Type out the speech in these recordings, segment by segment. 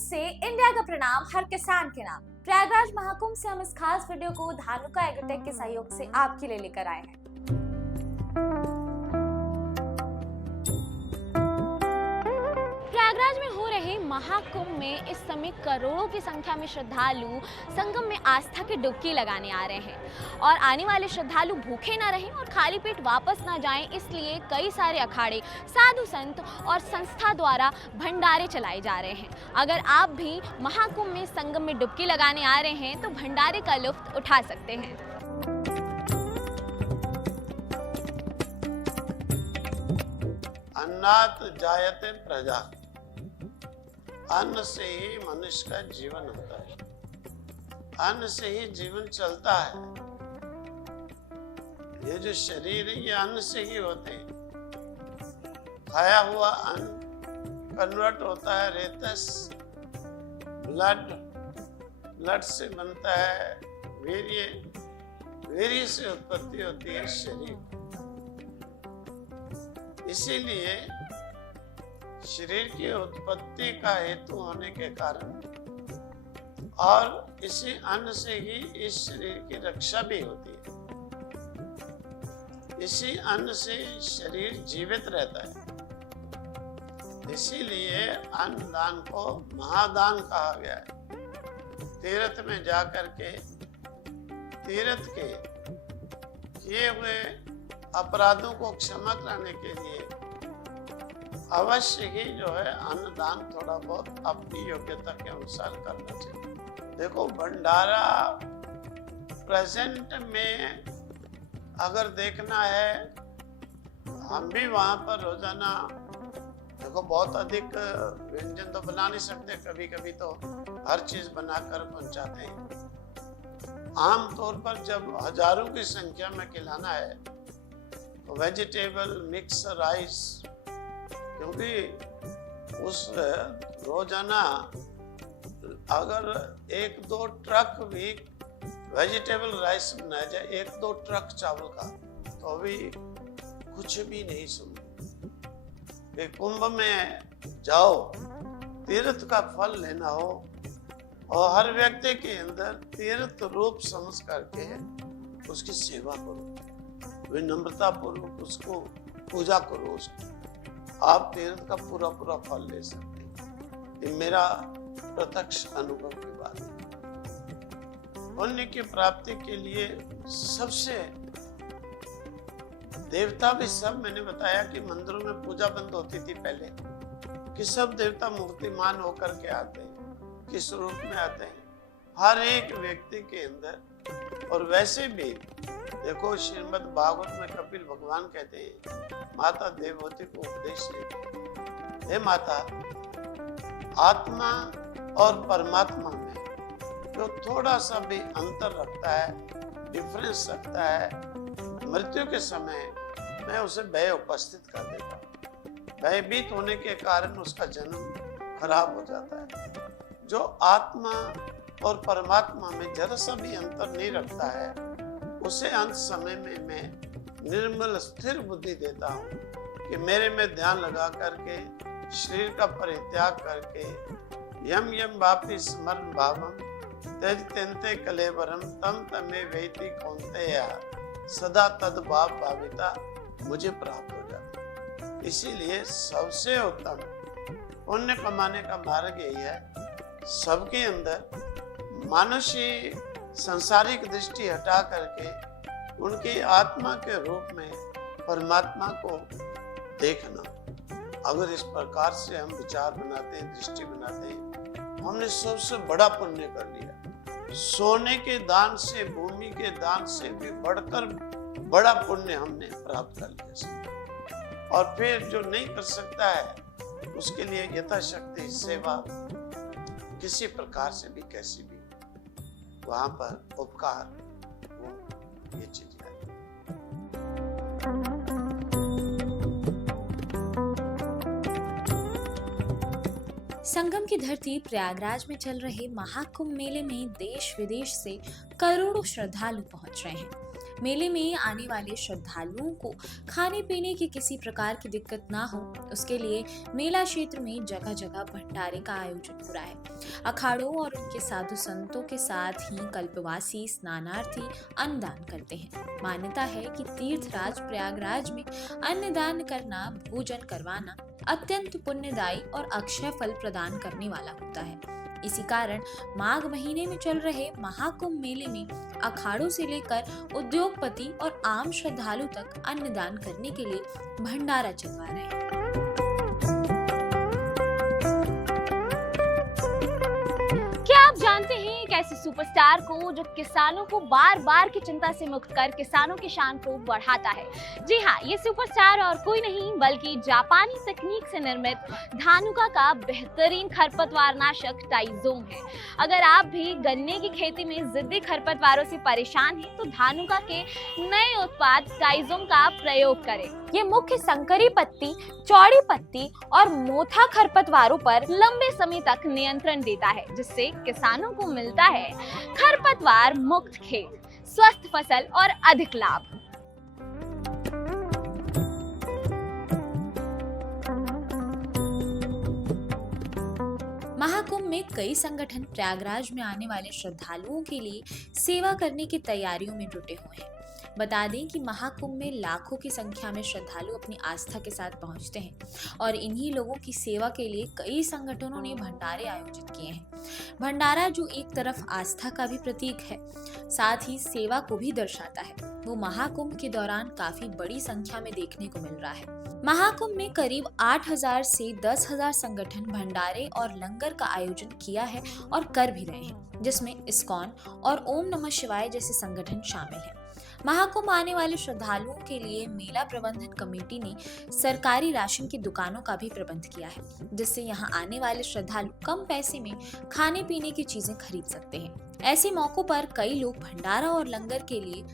से इंडिया का प्रणाम हर किसान के नाम। प्रयागराज महाकुंभ से हम इस खास वीडियो को धानुका एग्रोटेक के सहयोग से आपके लिए लेकर आए हैं। प्रयागराज में हो रहे महाकुंभ में इस समय करोड़ों की संख्या में श्रद्धालु संगम में आस्था की डुबकी लगाने आ रहे हैं और आने वाले श्रद्धालु भूखे ना रहें और खाली पेट वापस ना जाएं, इसलिए कई सारे अखाड़े, साधु संत और संस्था द्वारा भंडारे चलाए जा रहे हैं। अगर आप भी महाकुंभ में संगम में डुबकी लगाने आ रहे हैं तो भंडारे का लुत्फ उठा सकते हैं। अन्नात् जायते प्रजा, अन्न से ही मनुष्य का जीवन होता है, अन्न से ही जीवन चलता है। ये जो शरीर है ये अन्न से ही होते हैं। खाया हुआ अन्न कन्वर्ट होता है रेतस, ब्लड से बनता है वीर्य, वीर्य से उत्पत्ति होती है शरीर। इसीलिए शरीर की उत्पत्ति का हेतु होने के कारण और इसी अन्न से ही इस शरीर की रक्षा भी होती है। इसी अन्न से शरीर जीवित रहता है। इसीलिए अन्नदान को महादान कहा गया है। तीर्थ में जाकर के तीर्थ के किए हुए अपराधों को क्षमा कराने के लिए अवश्य ही जो है अन्नदान थोड़ा बहुत अपनी योग्यता के अनुसार करना चाहिए। देखो भंडारा प्रेजेंट में अगर देखना है, हम भी वहां पर रोजाना देखो बहुत अधिक व्यंजन तो बना नहीं सकते, कभी कभी तो हर चीज बनाकर पहुंचाते हैं। आम तौर पर जब हजारों की संख्या में खिलाना है तो वेजिटेबल मिक्स राइस, क्योंकि उस रोजाना अगर 1-2 ट्रक भी वेजिटेबल राइस बनाया जाए, 1-2 ट्रक चावल का, तो भी कुछ भी नहीं सुनते। कुंभ में जाओ, तीर्थ का फल लेना हो और हर व्यक्ति के अंदर तीर्थ रूप समझ करके उसकी सेवा करो, विनम्रता पूर्वक उसको पूजा करो, उसको आप तीर्थ का पूरा फल ले सकते हैं। ये मेरा प्रत्यक्ष अनुभव की बात है। पुण्य की प्राप्ति के लिए सबसे देवता भी सब, मैंने बताया कि मंदिरों में पूजा बंद होती थी पहले, कि सब देवता मूर्तिमान होकर के आते हैं, किस रूप में आते हैं हर एक व्यक्ति के अंदर। और वैसे भी देखो श्रीमद् भागवत में कपिल भगवान कहते हैं, माता देवहूति को उपदेश देते, हे माता, आत्मा और परमात्मा में जो थोड़ा सा भी अंतर रखता है, डिफरेंस रखता है, मृत्यु के समय मैं उसे भय उपस्थित कर देता हूँ। भयभीत होने के कारण उसका जन्म खराब हो जाता है। जो आत्मा और परमात्मा में जरा सा भी अंतर नहीं रखता है, उसे अंत समय में मैं निर्मल स्थिर बुद्धि देता हूँ कि मेरे में ध्यान लगा करके शरीर का परित्याग करके यम यम वापि स्मरण भावम त्यज त्यन्ते कलेवरम तम तमे वेति कौन्तेय सदा तद भाव भाविता मुझे प्राप्त हो जाता। इसीलिए सबसे उत्तम पुण्य कमाने का मार्ग यही है, सबके अंदर मानुषी सांसारिक दृष्टि हटा करके उनकी आत्मा के रूप में परमात्मा को देखना। अगर इस प्रकार से हम विचार बनाते हैं, दृष्टि बनाते हैं, हमने सबसे बड़ा पुण्य कर लिया। सोने के दान से, भूमि के दान से भी बढ़कर बड़ा पुण्य हमने प्राप्त कर लिया। और फिर जो नहीं कर सकता है उसके लिए यथाशक्ति सेवा, किसी प्रकार से भी, कैसी भी वहां पर उपकार हो, ये चीज है। संगम की धरती प्रयागराज में चल रहे महाकुंभ मेले में देश विदेश से करोड़ों श्रद्धालु पहुंच रहे हैं। मेले में आने वाले श्रद्धालुओं को खाने पीने की किसी प्रकार की दिक्कत ना हो, उसके लिए मेला क्षेत्र में जगह जगह भंडारे का आयोजन हो रहा है। अखाड़ों और उनके साधु संतों के साथ ही कल्पवासी स्नानार्थी अन्नदान करते हैं। मान्यता है कि तीर्थराज प्रयागराज में अन्नदान करना, भोजन करवाना अत्यंत पुण्यदायी और अक्षय फल प्रदान करने वाला होता है। इसी कारण माघ महीने में चल रहे महाकुंभ मेले में अखाड़ों से लेकर उद्योगपति और आम श्रद्धालु तक अन्नदान करने के लिए भंडारा चलवा रहे हैं। क्या आप जानते हैं एक ऐसे सुपरस्टार को जो किसानों को बार बार की चिंता से मुक्त कर किसानों की शान को बढ़ाता है? जी हाँ, ये सुपरस्टार और कोई नहीं बल्कि जापानी तकनीक से निर्मित धानुका का बेहतरीन खरपतवार नाशक टाइजोम है। अगर आप भी गन्ने की खेती में जिद्दी खरपतवारों से परेशान हैं तो धानुका के नए उत्पाद टाइजोम का प्रयोग करें। ये मुख्य संकरी पत्ती, चौड़ी पत्ती और मोथा खरपतवारों पर लंबे समय तक नियंत्रण देता है, जिससे किसानों को मिलता है खरपतवार मुक्त खेत, स्वस्थ फसल और अधिक लाभ। महाकुंभ में कई संगठन प्रयागराज में आने वाले श्रद्धालुओं के लिए सेवा करने की तैयारियों में जुटे हुए हैं। बता दें कि महाकुंभ में लाखों की संख्या में श्रद्धालु अपनी आस्था के साथ पहुंचते हैं और इन्हीं लोगों की सेवा के लिए कई संगठनों ने भंडारे आयोजित किए हैं। भंडारा जो एक तरफ आस्था का भी प्रतीक है, साथ ही सेवा को भी दर्शाता है, वो महाकुंभ के दौरान काफी बड़ी संख्या में देखने को मिल रहा है। महाकुंभ में करीब 8,000 से 10,000 संगठन भंडारे और लंगर का आयोजन किया है और कर भी रहे हैं, जिसमें इस्कॉन और ओम नमः शिवाय जैसे संगठन शामिल हैं। महाकुंभ आने वाले श्रद्धालुओं के लिए मेला प्रबंधन कमेटी ने सरकारी राशन की दुकानों का भी प्रबंध किया है, जिससे यहाँ आने वाले श्रद्धालु कम पैसे में खाने पीने की चीजें खरीद सकते हैं। ऐसे मौकों पर कई लोग भंडारा और लंगर के लिए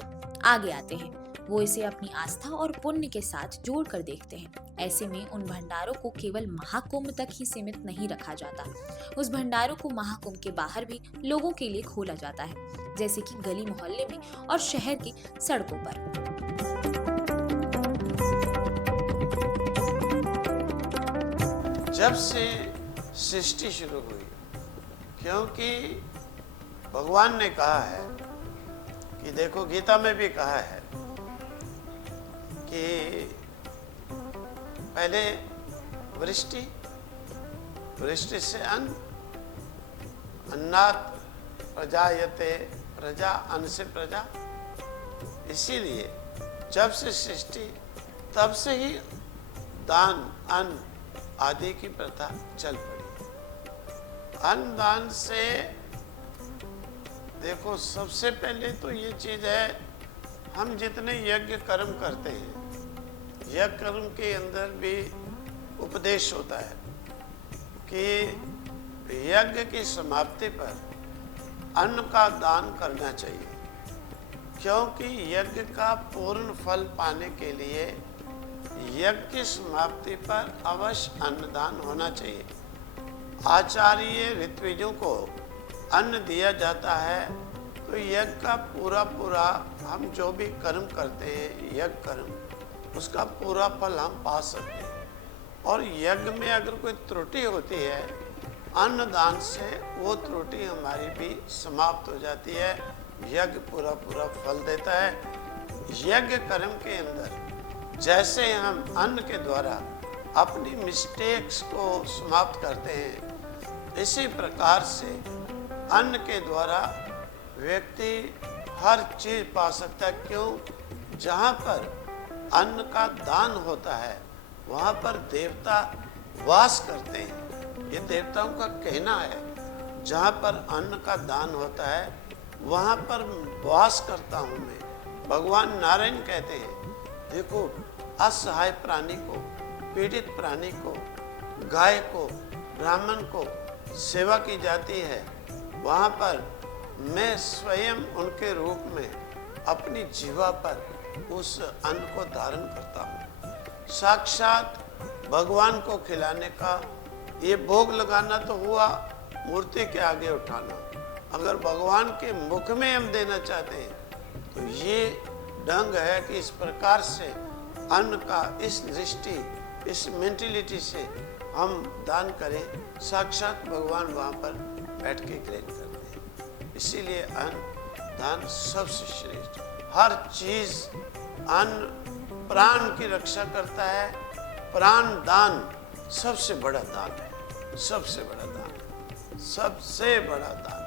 आगे आते हैं। वो इसे अपनी आस्था और पुण्य के साथ जोड़ कर देखते हैं। ऐसे में उन भंडारों को केवल महाकुंभ तक ही सीमित नहीं रखा जाता, उस भंडारों को महाकुंभ के बाहर भी लोगों के लिए खोला जाता है, जैसे कि गली मोहल्ले में और शहर की सड़कों पर। जब से सृष्टि शुरू हुई, क्योंकि भगवान ने कहा है कि देखो, गीता में भी कहा है कि पहले वृष्टि, वृष्टि से अन्न, अन्नात् प्रजायते प्रजा, अन्न से प्रजा। इसीलिए जब से सृष्टि, तब से ही दान, अन्न आदि की प्रथा चल पड़ी। अन्न दान से देखो, सबसे पहले तो ये चीज है, हम जितने यज्ञ कर्म करते हैं, यज्ञ कर्म के अंदर भी उपदेश होता है कि यज्ञ की समाप्ति पर अन्न का दान करना चाहिए, क्योंकि यज्ञ का पूर्ण फल पाने के लिए यज्ञ की समाप्ति पर अवश्य अन्नदान होना चाहिए। आचार्य ऋत्विजों को अन्न दिया जाता है, तो यज्ञ का पूरा हम जो भी कर्म करते हैं, यज्ञ कर्म, उसका पूरा फल हम पा सकते हैं। और यज्ञ में अगर कोई त्रुटि होती है, अन्नदान से वो त्रुटि हमारी भी समाप्त हो जाती है, यज्ञ पूरा फल देता है। यज्ञ कर्म के अंदर जैसे हम अन्न के द्वारा अपनी मिस्टेक्स को समाप्त करते हैं, इसी प्रकार से अन्न के द्वारा व्यक्ति हर चीज पा सकता है। क्यों? जहाँ पर अन्न का दान होता है, वहाँ पर देवता वास करते हैं। ये देवताओं का कहना है, जहाँ पर अन्न का दान होता है, वहाँ पर वास करता हूँ मैं। भगवान नारायण कहते हैं, देखो, असहाय प्राणी को, पीड़ित प्राणी को, गाय को, ब्राह्मण को सेवा की जाती है, वहाँ पर मैं स्वयं उनके रूप में अपनी जीवा पर उस अन्न को धारण करता हूँ। साक्षात भगवान को खिलाने का ये भोग लगाना तो हुआ मूर्ति के आगे उठाना। अगर भगवान के मुख में हम देना चाहते हैं तो ये ढंग है कि इस प्रकार से अन्न का इस दृष्टि, इस मेंटेलिटी से हम दान करें, साक्षात भगवान वहाँ पर बैठ के ग्रहण करते हैं। इसीलिए अन्न दान सबसे श्रेष्ठ। हर चीज अन्न प्राण की रक्षा करता है। प्राण दान सबसे बड़ा दान है, सबसे बड़ा दान, सबसे बड़ा दान।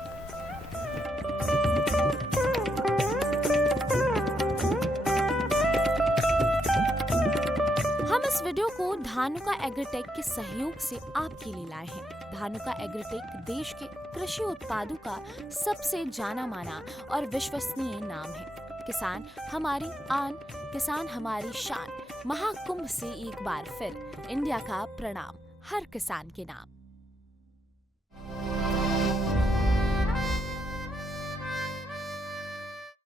हम इस वीडियो को धानुका एग्रीटेक के सहयोग से आपके लिए लाए हैं। धानुका एग्रीटेक देश के कृषि उत्पादों का सबसे जाना माना और विश्वसनीय नाम है। किसान हमारी आन, किसान हमारी शान। महाकुंभ से एक बार फिर इंडिया का प्रणाम हर किसान के नाम।